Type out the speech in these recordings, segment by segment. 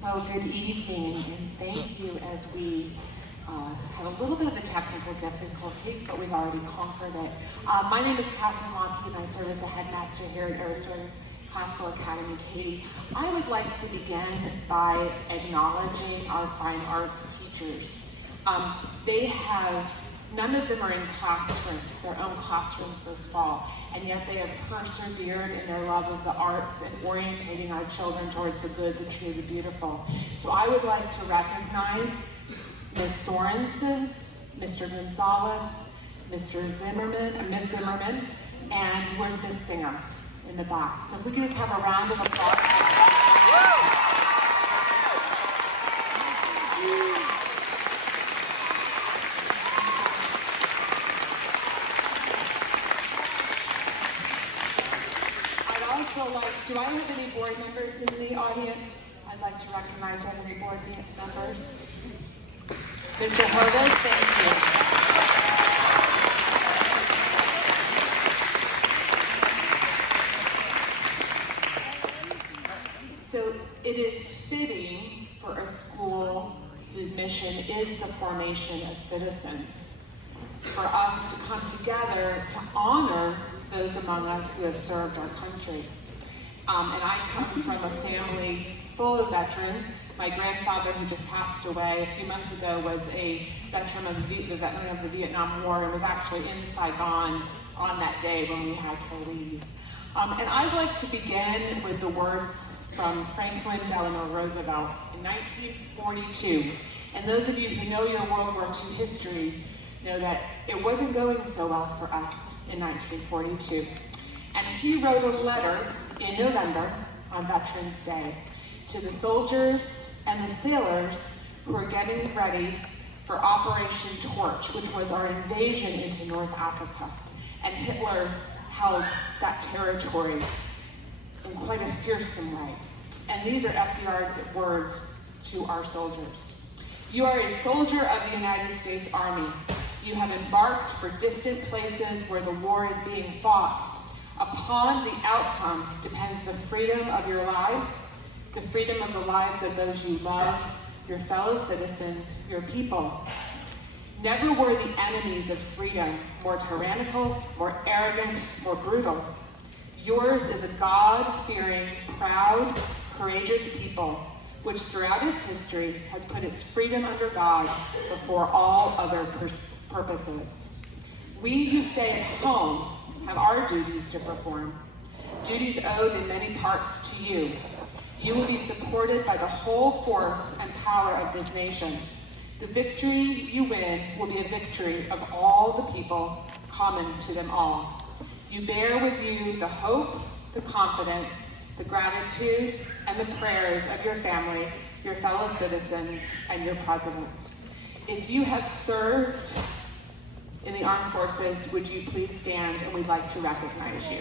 Well, good evening, and thank you as we have a little bit of a technical difficulty, but we've already conquered it. My name is Catherine Locke, and I serve as the headmaster here at Aristoi Classical Academy, Katie. I would like to begin by acknowledging our fine arts teachers. None of them are in classrooms, their own classrooms this fall, and yet they have persevered in their love of the arts and orientating our children towards the good, the true, the beautiful. So I would like to recognize Ms. Sorensen, Mr. Gonzalez, Mr. Zimmerman, Ms. Zimmerman, and where's Ms. Singer in the back? So if we could just have a round of applause. Do I have any board members in the audience? I'd like to recognize any board members. Mr. Horvath, thank you. So it is fitting for a school whose mission is the formation of citizens, for us to come together to honor those among us who have served our country. And I come from a family full of veterans. My grandfather, who just passed away a few months ago, was a veteran of the Vietnam War and was actually in Saigon on that day when we had to leave. And I'd like to begin with the words from Franklin Delano Roosevelt in 1942. And those of you who know your World War II history know that it wasn't going so well for us in 1942. And he wrote a letter in November on Veterans Day to the soldiers and the sailors who were getting ready for Operation Torch, which was our invasion into North Africa. And Hitler held that territory in quite a fearsome way. And these are FDR's words to our soldiers. You are a soldier of the United States Army. You have embarked for distant places where the war is being fought. Upon the outcome depends the freedom of your lives, the freedom of the lives of those you love, your fellow citizens, your people. Never were the enemies of freedom more tyrannical, more arrogant, more brutal. Yours is a God-fearing, proud, courageous people, which throughout its history has put its freedom under God before all other purposes. We who stay at home have our duties to perform, duties owed in many parts to you. You will be supported by the whole force and power of this nation. The victory you win will be a victory of all the people, common to them all. You bear with you the hope, the confidence, the gratitude, and the prayers of your family, your fellow citizens, and your president. If you have served in the armed forces, would you please stand, and we'd like to recognize you.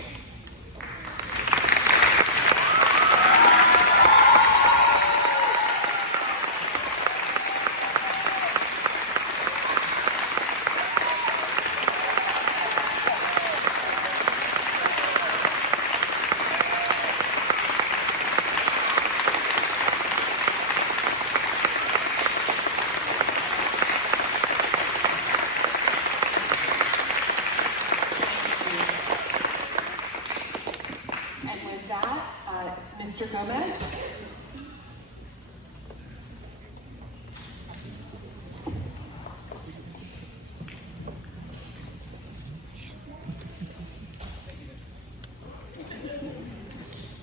Mr. Gomez.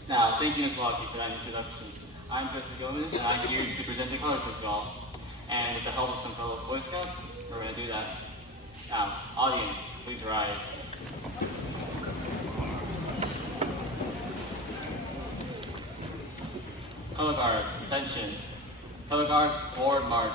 Now, thank you, Ms. Locke, for that introduction. I'm Joseph Gomez, and I'm here to present the colors with you all. And with the help of some fellow Boy Scouts, we're going to do that. Now, audience, please rise. Color guard, attention. Color guard, forward march.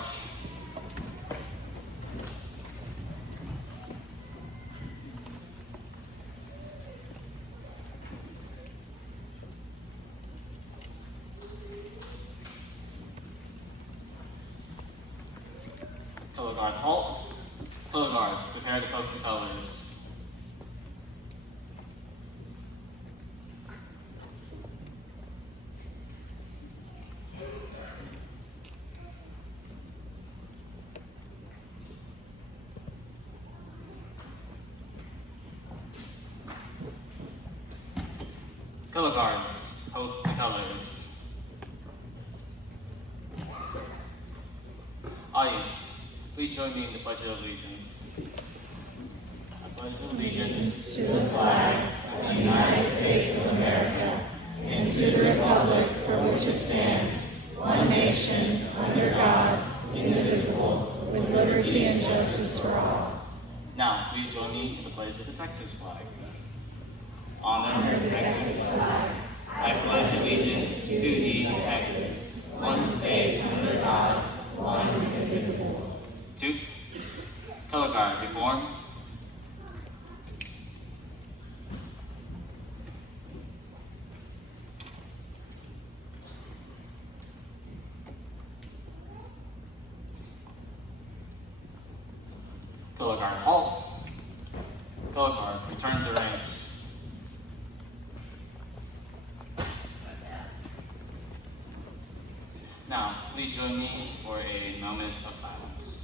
Color guard, halt. Color guards, prepare to post the colors. Color guards, host the colors. Audience, please join me in the Pledge of Allegiance. I pledge allegiance To the flag of the United States of America and to the republic for which it stands, one nation, under God, indivisible, with liberty and justice for all. Now, please join me in the pledge of the Texas flag. Honor the Texas flag. I pledge allegiance to thee, Texas, one state under God, one indivisible. 2. Color guard, reform. Color guard, halt. Color guard, return to ranks. Now, please join me for a moment of silence.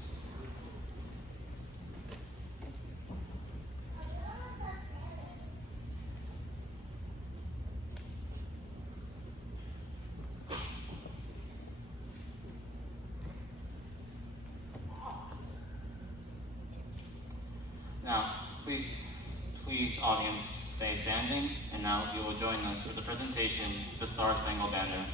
Now, please, audience, stay standing, and now you will join us for the presentation of the Star Spangled Banner.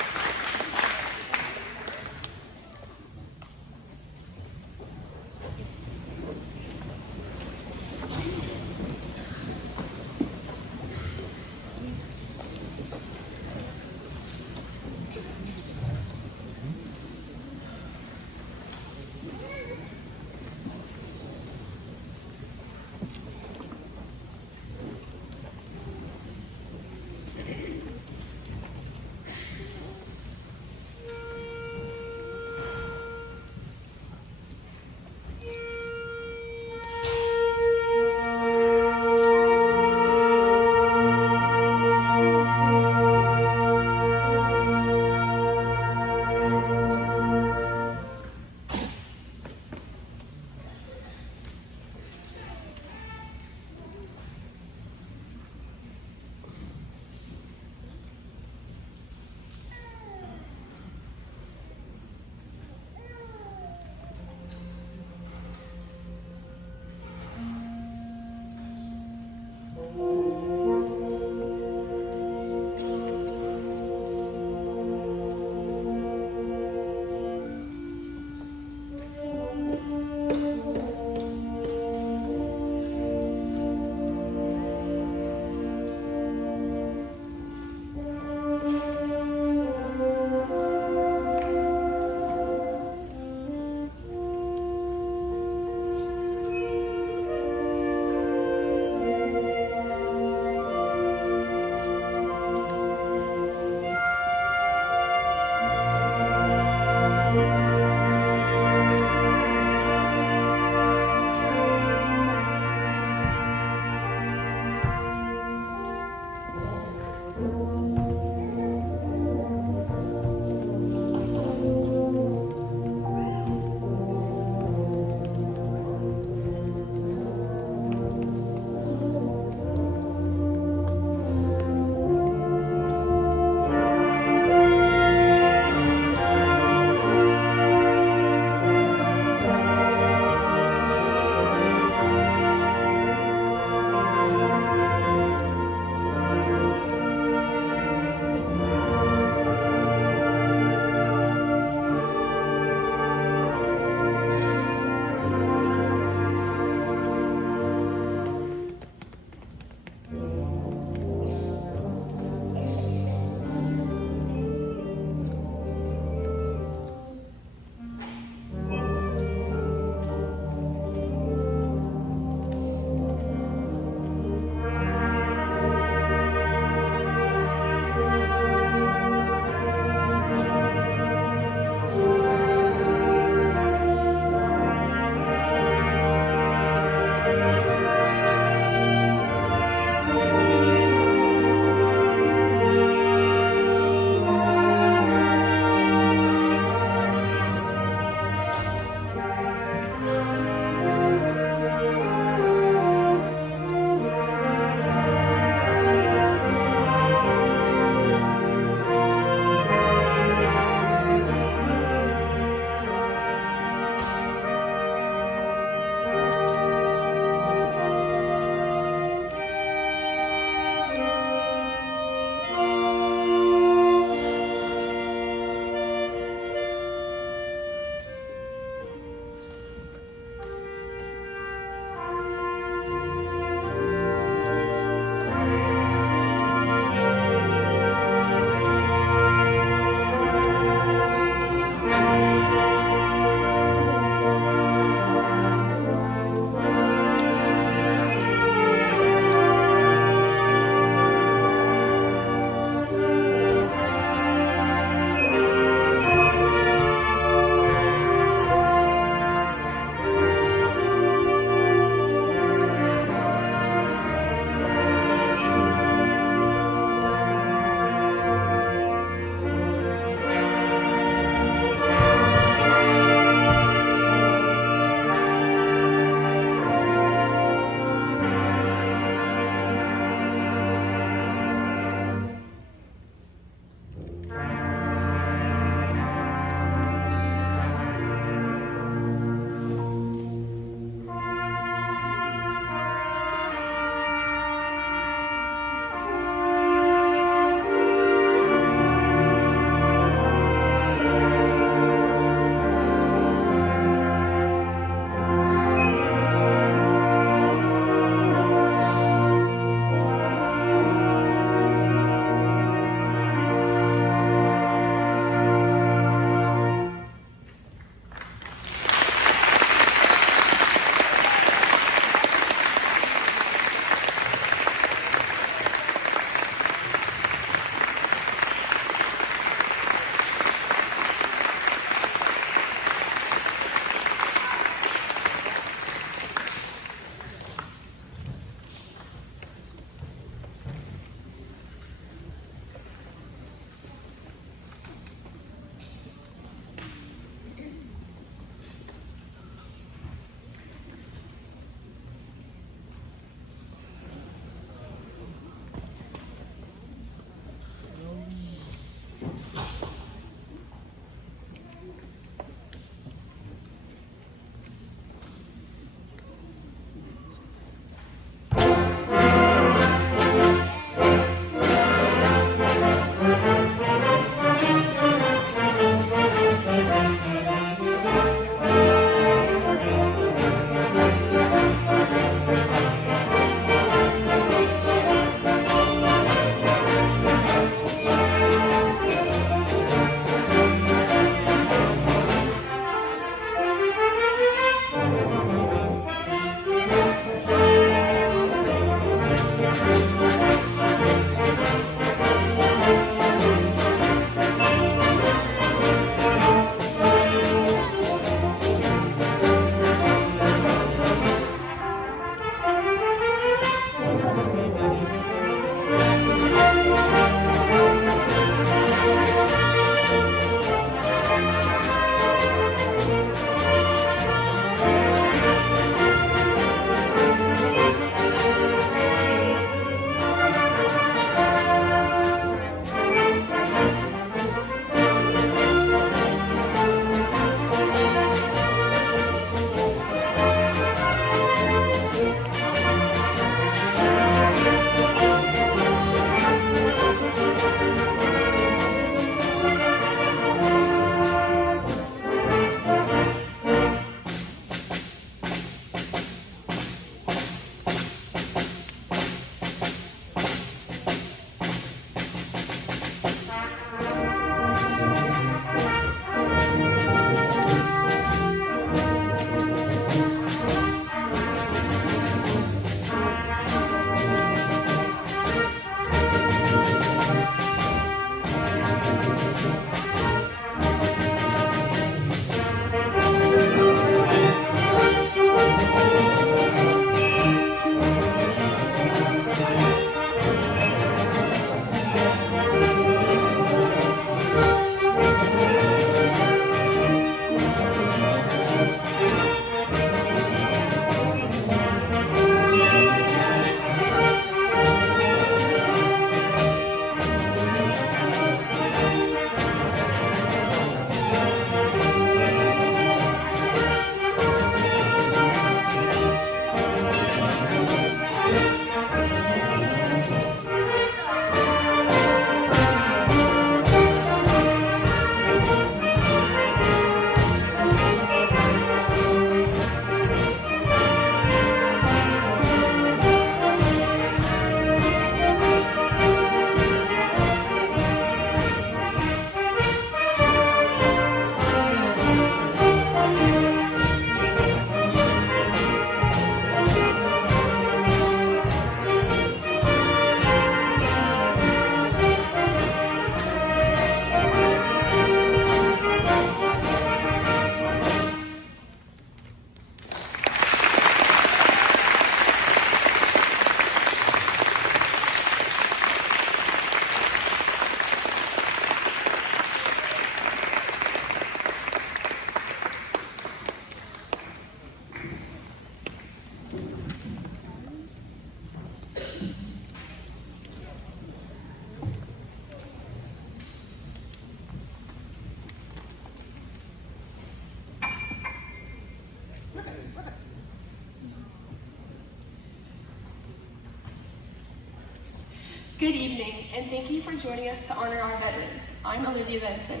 Good evening, and thank you for joining us to honor our veterans. I'm Olivia Benson.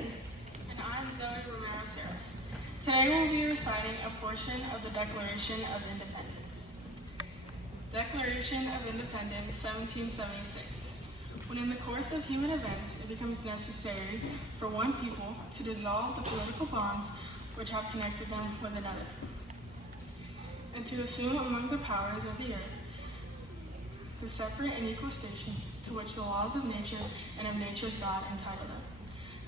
And I'm Zoe Romero-Saris. Today we'll be reciting a portion of the Declaration of Independence. Declaration of Independence, 1776. When in the course of human events it becomes necessary for one people to dissolve the political bonds which have connected them with another, and to assume among the powers of the earth the separate and equal station to which the laws of nature and of nature's God entitle them,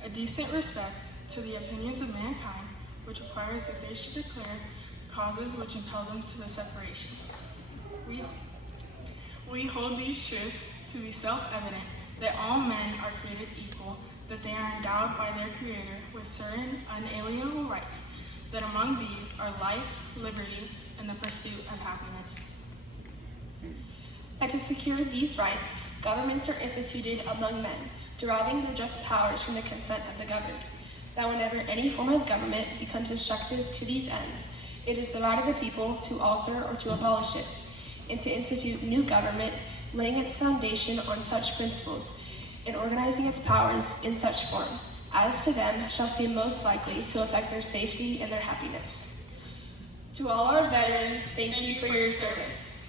a decent respect to the opinions of mankind, which requires that they should declare causes which impel them to the separation. We hold these truths to be self-evident, that all men are created equal, that they are endowed by their Creator with certain unalienable rights, that among these are life, liberty, and the pursuit of happiness. And to secure these rights, governments are instituted among men, deriving their just powers from the consent of the governed. That whenever any form of government becomes destructive to these ends, it is the right of the people to alter or to abolish it, and to institute new government, laying its foundation on such principles, and organizing its powers in such form, as to them shall seem most likely to affect their safety and their happiness. To all our veterans, thank you for your service.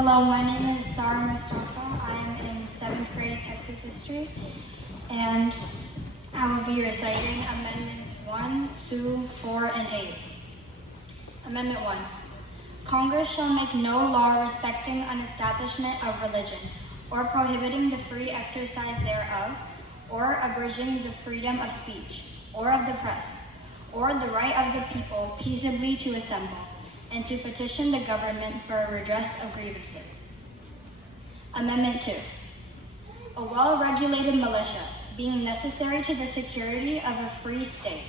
Hello, my name is Zara Mustafa. I am in 7th grade Texas history, and I will be reciting Amendments 1, 2, 4, and 8. Amendment 1. Congress shall make no law respecting an establishment of religion, or prohibiting the free exercise thereof, or abridging the freedom of speech, or of the press, or the right of the people peaceably to assemble, and to petition the government for a redress of grievances. Amendment 2. A well-regulated militia, being necessary to the security of a free state,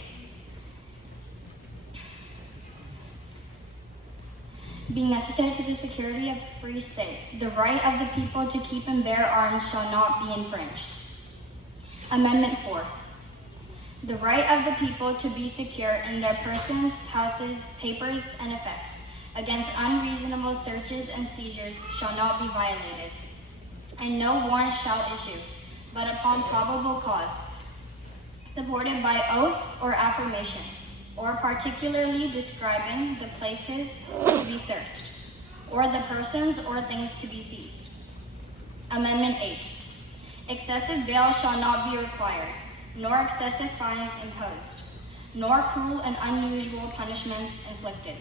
the right of the people to keep and bear arms shall not be infringed. Amendment 4. The right of the people to be secure in their persons, houses, papers, and effects against unreasonable searches and seizures shall not be violated, and no warrant shall issue, but upon probable cause, supported by oath or affirmation, or particularly describing the places to be searched, or the persons or things to be seized. Amendment 8. Excessive bail shall not be required, nor excessive fines imposed, nor cruel and unusual punishments inflicted.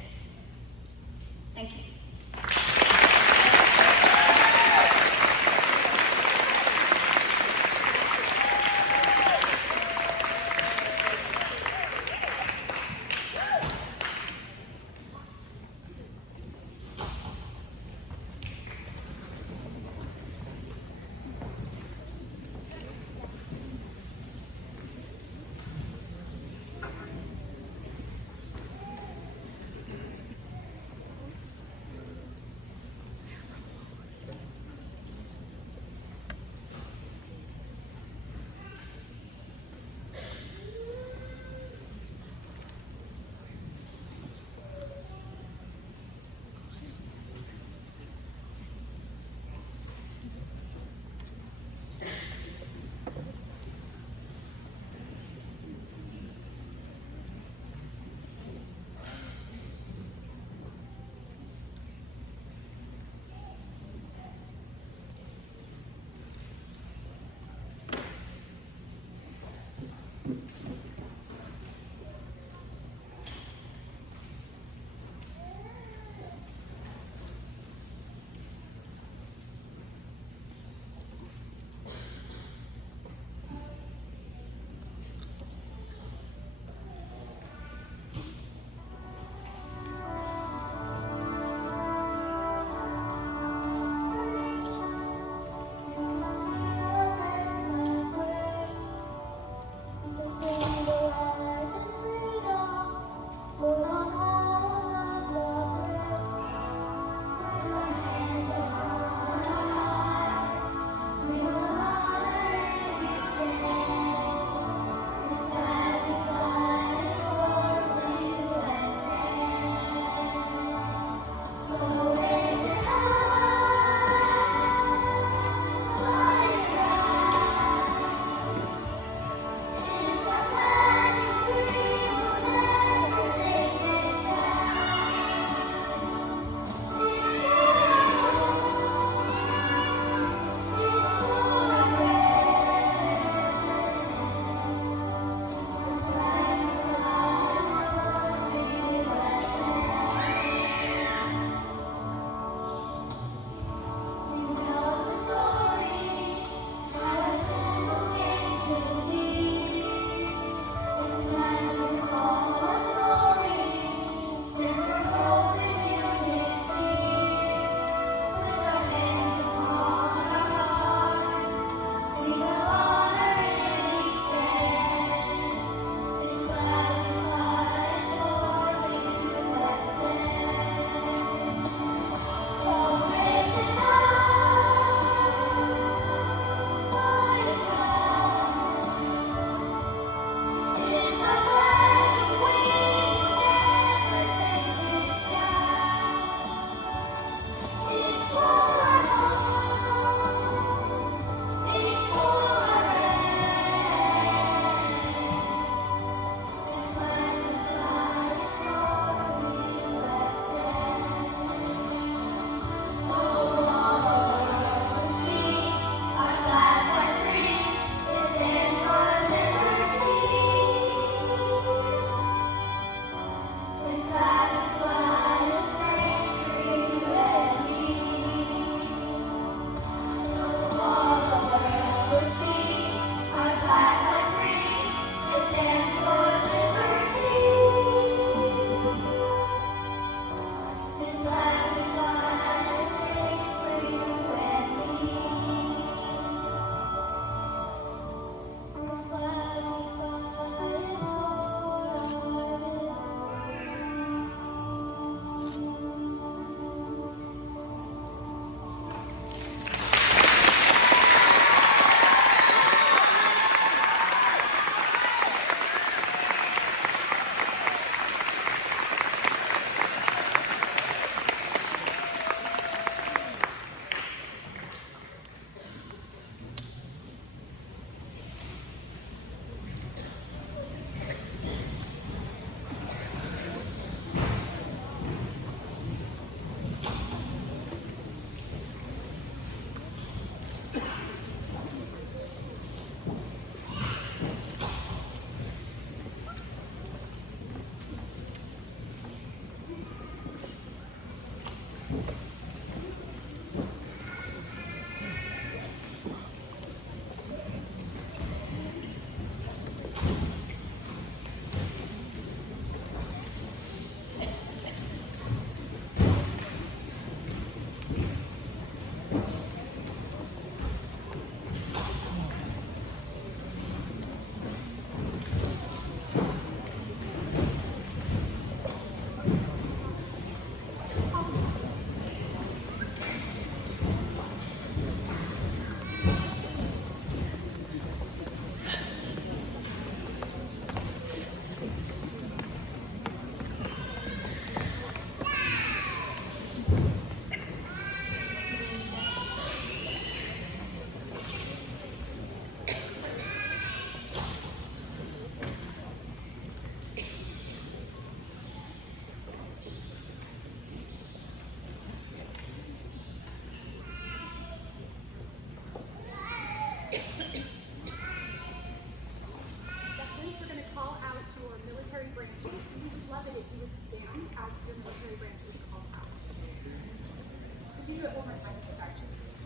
Thank you.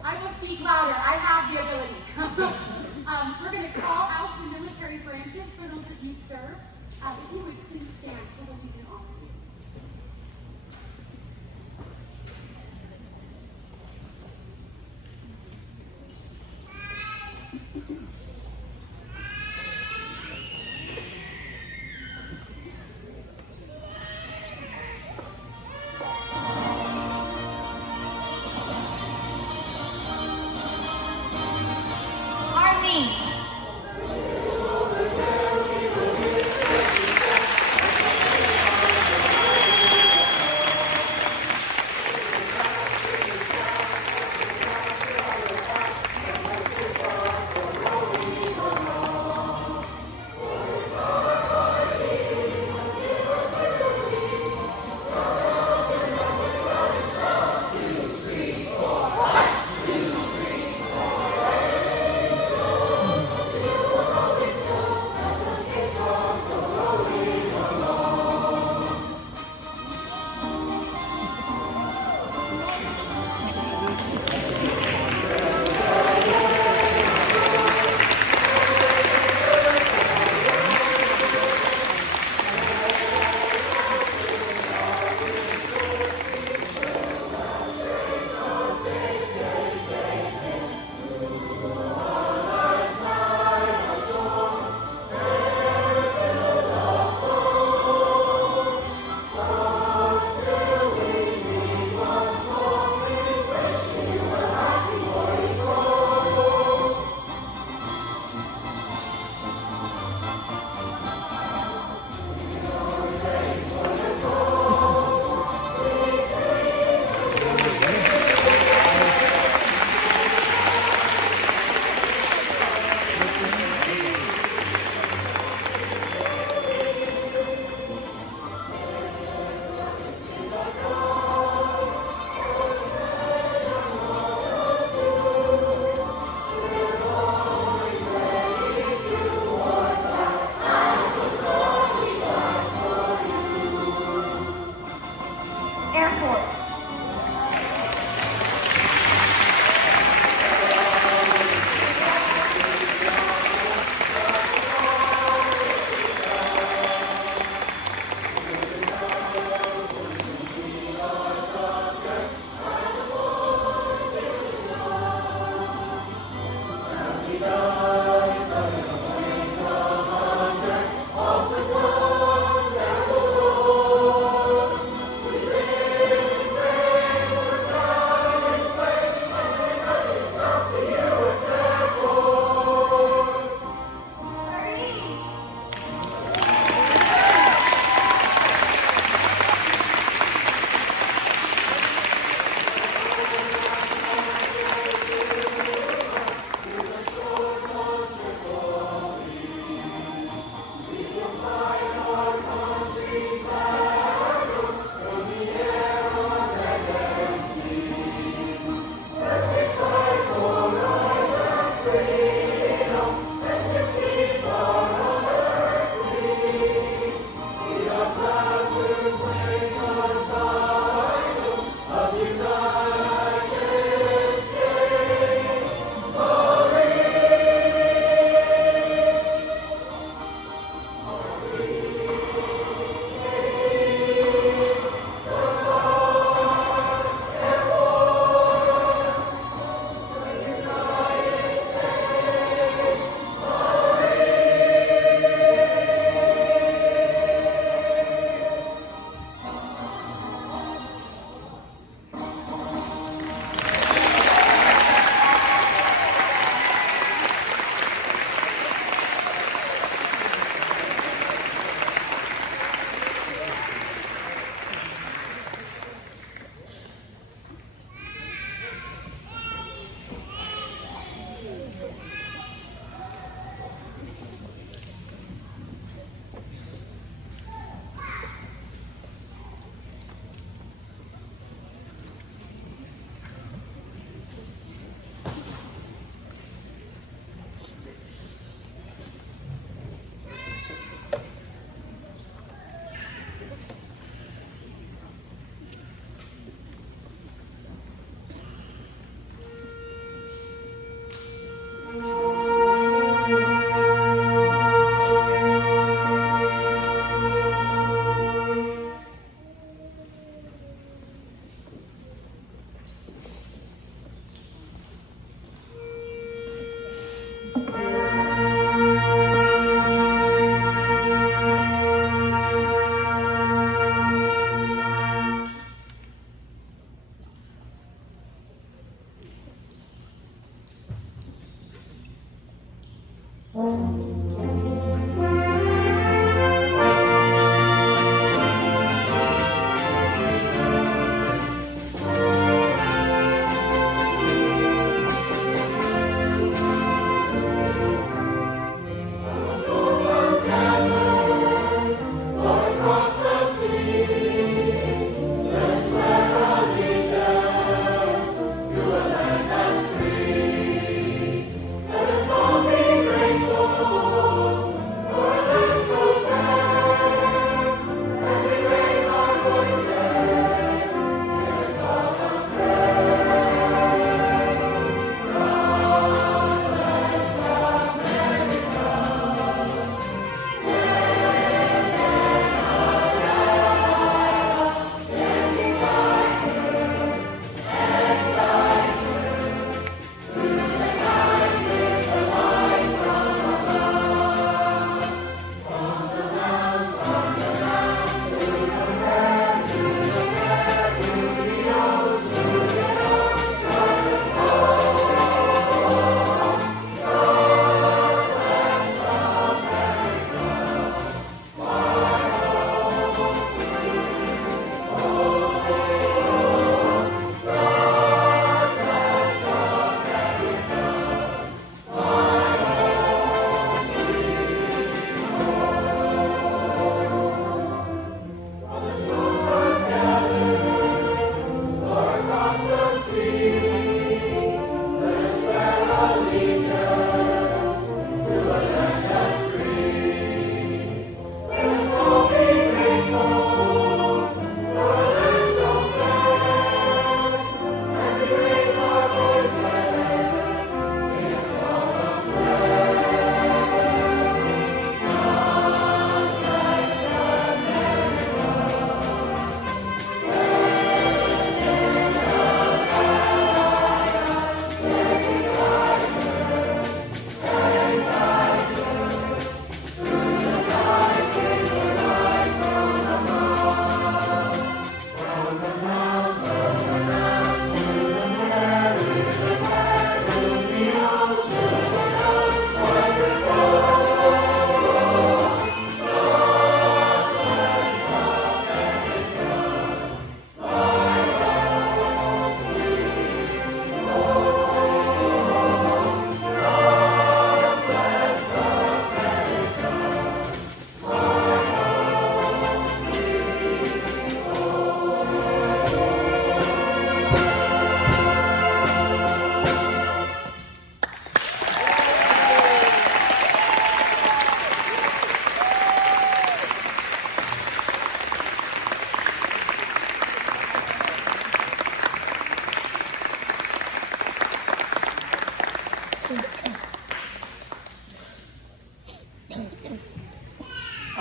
I will speak louder. I have the ability. We're going to call out to military branches for those that you served. If you would please stand so that we can honor you.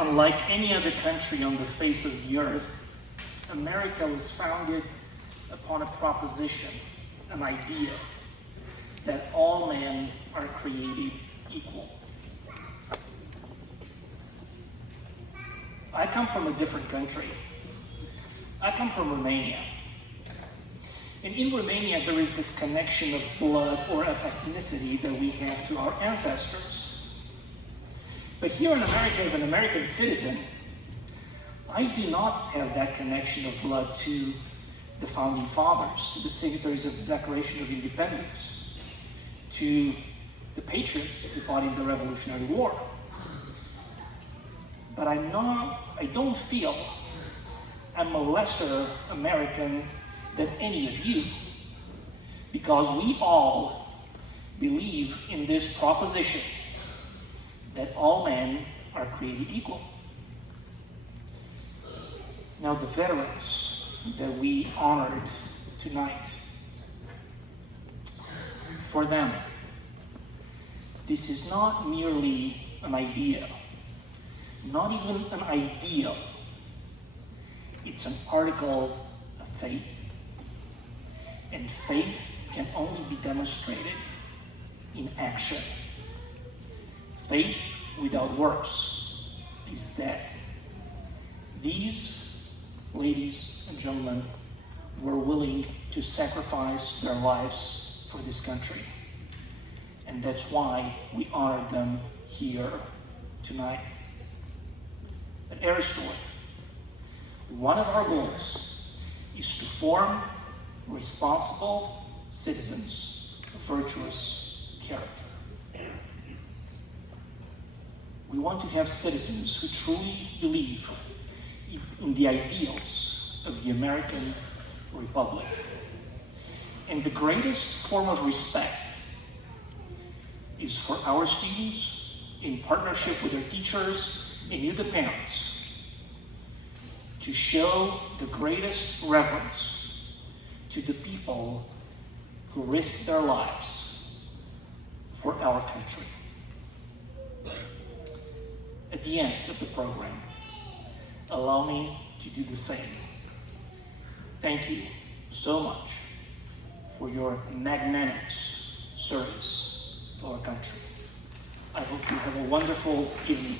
unlike any other country on the face of the earth, America was founded upon a proposition, an idea, that all men are created equal. I come from a different country. I come from Romania. And in Romania, there is this connection of blood or of ethnicity that we have to our ancestors. But here in America, as an American citizen, I do not have that connection of blood to the founding fathers, to the signatories of the Declaration of Independence, to the patriots who fought in the Revolutionary War. But I don't feel I'm a lesser American than any of you, because we all believe in this proposition that all men are created equal. Now, the veterans that we honored tonight, for them, this is not merely an idea, not even an ideal. It's an article of faith. And faith can only be demonstrated in action. Faith without works is dead. These ladies and gentlemen were willing to sacrifice their lives for this country. And that's why we honor them here tonight. At Aristoi, one of our goals is to form responsible citizens of virtuous character. We want to have citizens who truly believe in the ideals of the American Republic. And the greatest form of respect is for our students, in partnership with their teachers and you, the parents, to show the greatest reverence to the people who risked their lives for our country. At the end of the program, allow me to do the same. Thank you so much for your magnanimous service to our country. I hope you have a wonderful evening.